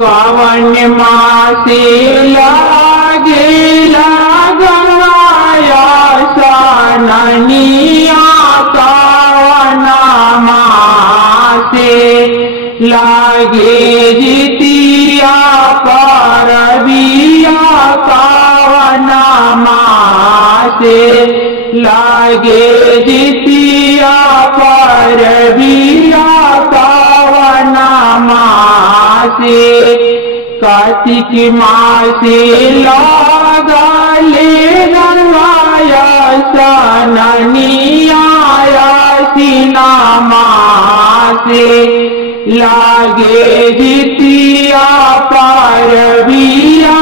कवन मासे लागे लगवाया सननिया कवन मासे लागे जितिया परबिया कवन मासे लागे जितिया परबिया कवन मासे कार्तिक मासे लागले गंगाया सननिया सीना मासे लागे जितिया परबिया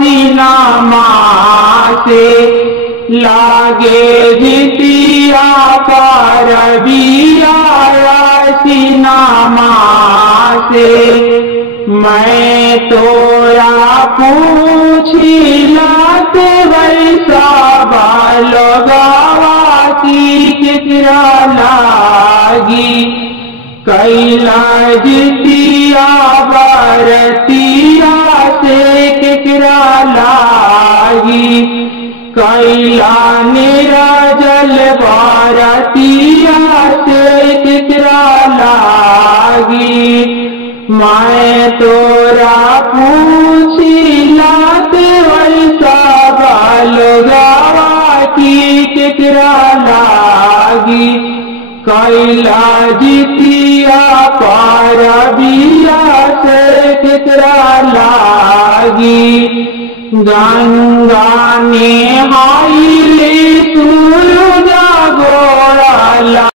सीना मासे लागे जितिया परबिया सीना मासे मैं तोरा पूछिलत वैसा बालगावा की किकरा लागी कैला जितिया बरतिया से किकरा लागी कैला निराजल बरतिया से किकरा लागी मैं तोरा पूछिलत वैसा बालगावा की किकरा लागी कैला जितिया परबिया से किकरा लागी गंगा ने हाइले सूरज गोरा